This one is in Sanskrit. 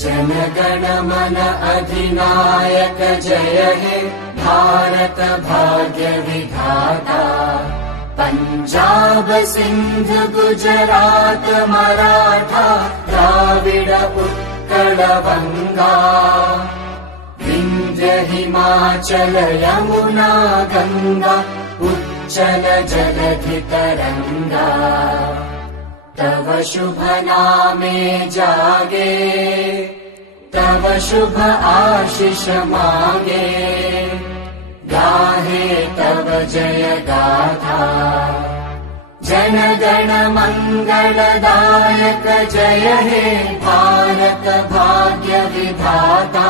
जनगण मन अधिनायक जय हे भारत भाग्य विधाता। पंजाब सिंध गुजरात मराठा द्राविड उत्कल बंगा। विंध्य हिमाचल यमुना गंगा उच्चल जलधि तरंगा। तव शुभ नामे जागे तव शुभ आशीष मांगे। गाहे तव जय गाथा जनगण मंगलदायक जय हे भारत भाग्य विधाता।